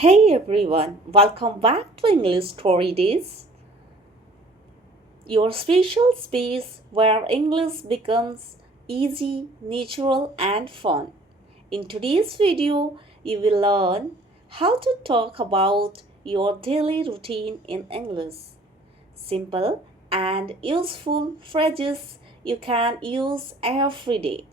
Hey everyone, welcome back to English Story Days, your special space where English becomes easy, natural, and fun. In today's video, you will learn how to talk about your daily routine in English. Simple and useful phrases you can use every day.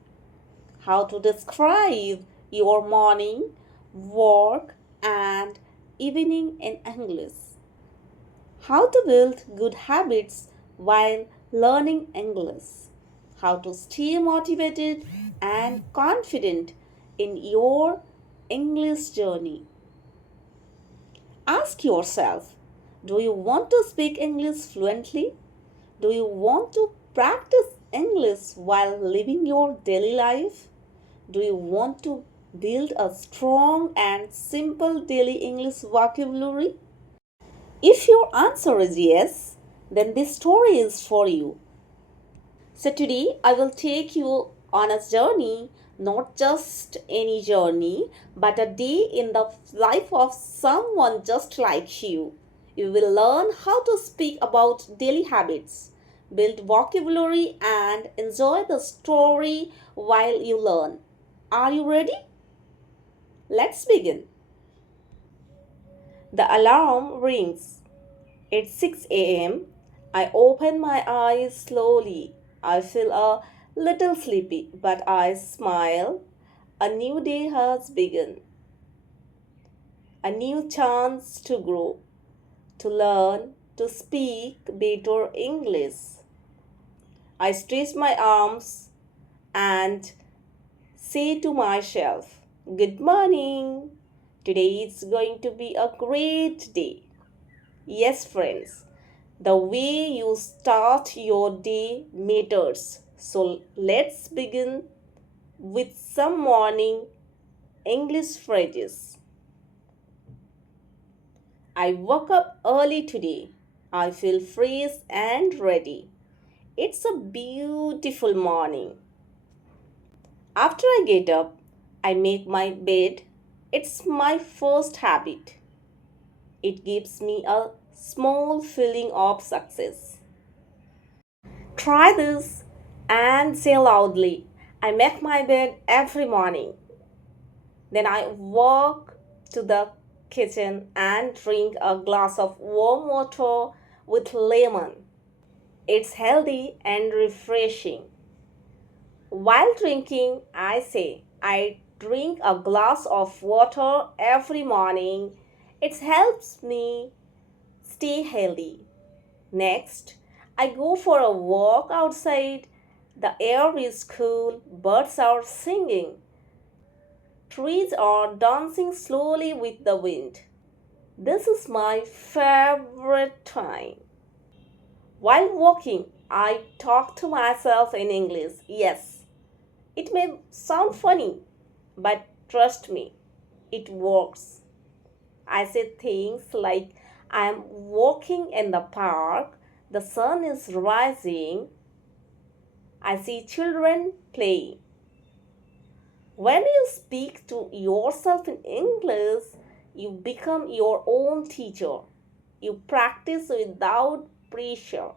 How to describe your morning, work, and evening in English. How to build good habits while learning English. How to stay motivated and confident in your English journey. Ask yourself, do you want to speak English fluently? Do you want to practice English while living your daily life? Do you want to build a strong and simple daily English vocabulary? If your answer is yes, then this story is for you. So today I will take you on a journey, not just any journey, but a day in the life of someone just like you. You will learn how to speak about daily habits, build vocabulary, and enjoy the story while you learn. Are you ready? Let's begin. The alarm rings. It's 6 a.m. I open my eyes slowly. I feel a little sleepy, but I smile. A new day has begun. A new chance to grow, to learn, to speak better English. I stretch my arms and say to myself, "Good morning. Today is going to be a great day." Yes, friends, the way you start your day matters. So let's begin with some morning English phrases. I woke up early today. I feel fresh and ready. It's a beautiful morning. After I get up, I make my bed. It's my first habit. It gives me a small feeling of success. Try this and say loudly, I make my bed every morning. Then I walk to the kitchen and drink a glass of warm water with lemon. It's healthy and refreshing. While drinking, I say, I drink a glass of water every morning. It helps me stay healthy. Next, I go for a walk outside. The air is cool, birds are singing, trees are dancing slowly with the wind. This is my favorite time. While walking, I talk to myself in English. Yes, it may sound funny, but trust me, it works. I say things like, I am walking in the park, the sun is rising, I see children playing. When you speak to yourself in English, you become your own teacher. You practice without pressure.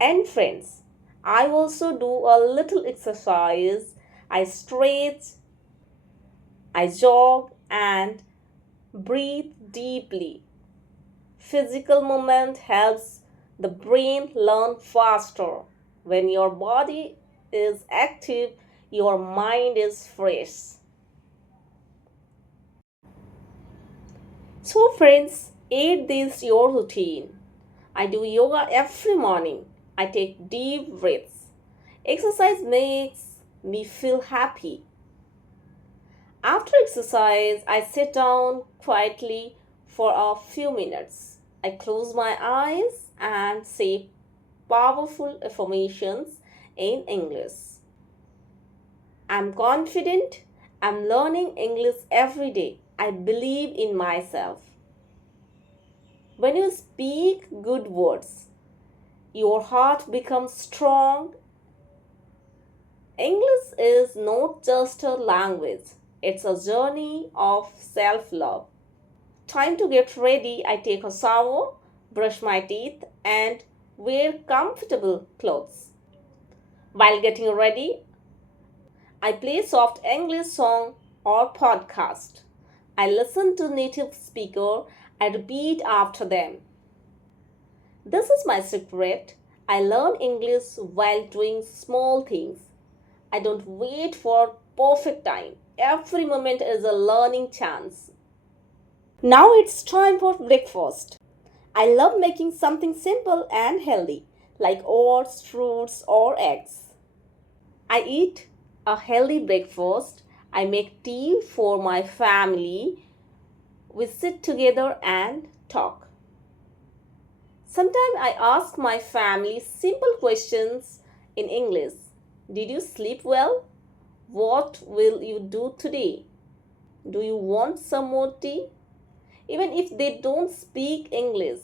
And friends, I also do a little exercise. I stretch, I jog, and breathe deeply. Physical movement helps the brain learn faster. When your body is active, your mind is fresh. So, friends, add this your routine. I do yoga every morning. I take deep breaths. Exercise makes me feel happy. After exercise, I sit down quietly for a few minutes. I close my eyes and say powerful affirmations in English. I'm confident. I'm learning English every day. I believe in myself. When you speak good words, your heart becomes strong. English is not just a language, it's a journey of self love. Time to get ready. I take a shower, brush my teeth, and wear comfortable clothes. While getting ready, I play soft English song or podcast. I listen to native speaker and repeat after them. This is my secret. I learn English while doing small things. I don't wait for perfect time. Every moment is a learning chance. Now it's time for breakfast. I love making something simple and healthy, like oats, fruits, or eggs. I eat a healthy breakfast. I make tea for my family. We sit together and talk. Sometimes I ask my family simple questions in English. Did you sleep well? What will you do today? Do you want some more tea? Even if they don't speak English,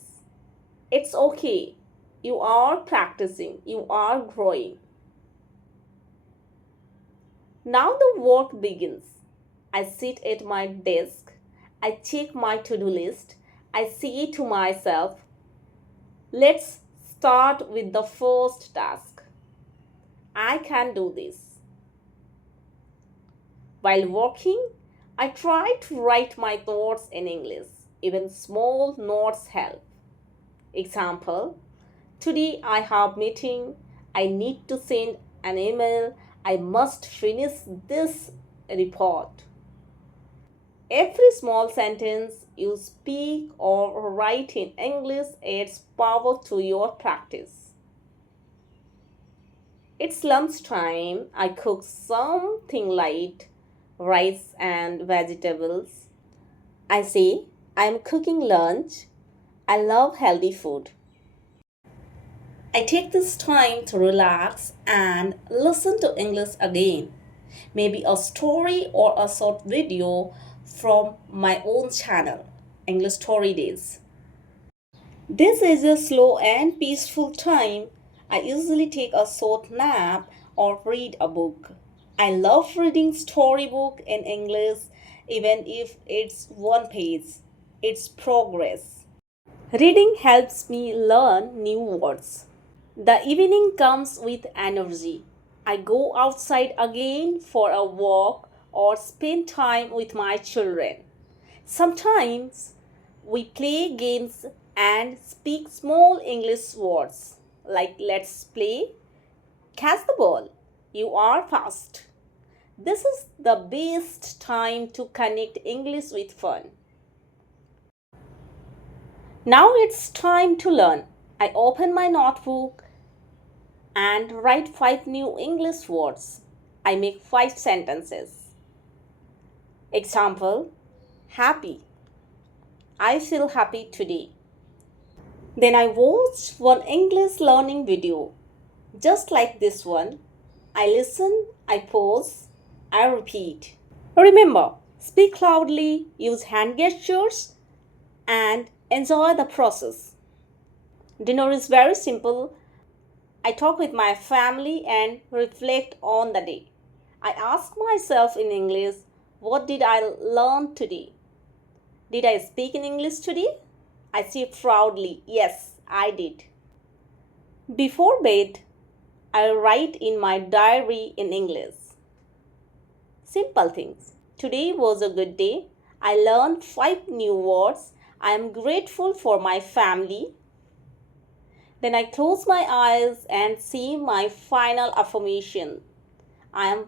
it's okay. You are practicing, you are growing. Now the work begins. I sit at my desk. I check my to-do list. I say to myself, let's start with the first task. I can do this. While working, I try to write my thoughts in English. Even small notes help. Example, today I have meeting. I need to send an email. I must finish this report. Every small sentence you speak or write in English adds power to your practice. It's lunchtime. I cook something light, rice and vegetables. I say, I'm cooking lunch. I love healthy food. I take this time to relax and listen to English again. Maybe a story or a short video from my own channel, English StoryDays. This is a slow and peaceful time. I usually take a short nap or read a book. I love reading storybook in English even if it's one page. It's progress. Reading helps me learn new words. The evening comes with energy. I go outside again for a walk or spend time with my children. Sometimes we play games and speak small English words like let's play, catch the ball, you are fast. This is the best time to connect English with fun. Now it's time to learn. I open my notebook and write 5 new English words. I make 5 sentences. Example, happy. I feel happy today. Then I watch one English learning video, just like this one. I listen, I pause, I repeat. Remember, speak loudly, use hand gestures, and enjoy the process. Dinner is very simple. I talk with my family and reflect on the day. I ask myself in English, what did I learn today? Did I speak in English today? I say proudly, yes, I did. Before bed, I write in my diary in English. Simple things. Today was a good day. I learned 5 new words. I am grateful for my family. Then I close my eyes and see my final affirmation. I am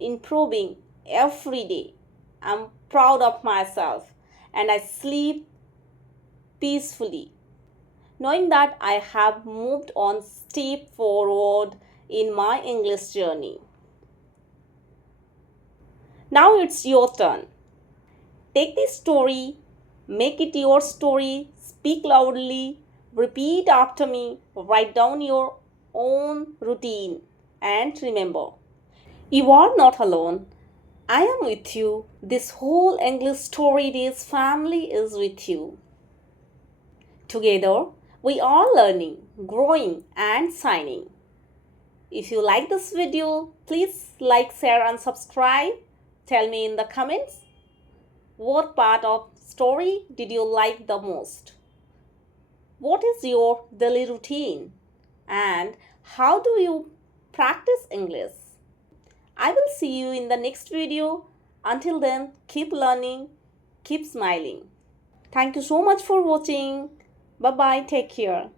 improving every day. I'm proud of myself and I sleep peacefully, knowing that I have moved on step forward in my English journey. Now it's your turn. Take this story, make it your story, speak loudly, repeat after me, write down your own routine, and remember, you are not alone. I am with you. This whole English Story Days family is with you. Together, we are learning, growing, and signing. If you like this video, please like, share, and subscribe. Tell me in the comments what part of story did you like the most? What is your daily routine? And how do you practice English? I will see you in the next video. Until then, keep learning, keep smiling. Thank you so much for watching. Bye bye. Take care.